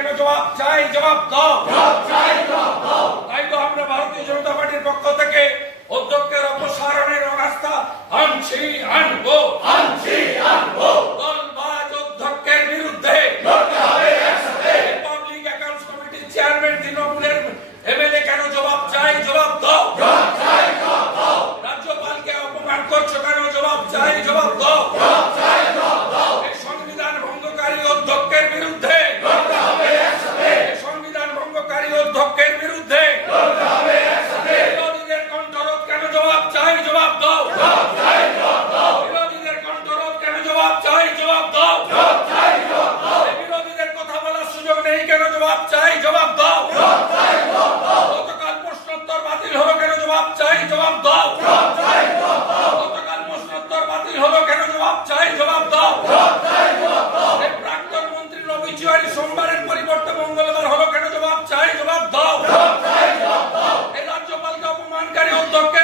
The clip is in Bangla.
কেন জবাব চাই, জবাব দাও। তাই তো আমরা ভারতীয় জনতা পার্টির পক্ষ থেকে অধ্যক্ষের অপসারণের রাস্তা আনছি, আনবো। দলবাজ অধ্যক্ষের বিরুদ্ধে পাবলিক অ্যাকাউন্টস কমিটির চেয়ারম্যান তৃণমূলের এমএলএ কেন জবাব চাই, জবাব দাও। রাজ্যপালকে অপমান করছো কেন, জবাব চাই, জবাব দাও। এই সংবিধান ভঙ্গকারী অধ্যক্ষের বিরুদ্ধে, সংবিধান ভঙ্গকারী অধ্যক্ষের বিরুদ্ধে বিরোধীদের কণ্ঠরোধ কেন, জবাব চাই, জবাব দাও। বিরোধীদের কণ্ঠরোধ কেন, জবাব চাই, জবাব দাও। বিরোধীদের কথা বলার সুযোগ নেই কেন, জবাব চাই, জবাব দাও। গতকাল প্রশ্নোত্তর বাতিল হলো কেন, জবাব চাই, জবাব দাও। গতকাল প্রশ্নোত্তর বাতিল হলো কেন, জবাব চাই, জবাব দাও। এই প্রাক্তন মন্ত্রীর অবিচুয়ারি সোমবারের পরিবর্তে মঙ্গলবার হলো কেন, জবাব চাই, জবাব দাও। এই রাজ্যপালকে অপমানকারী অধ্যক্ষ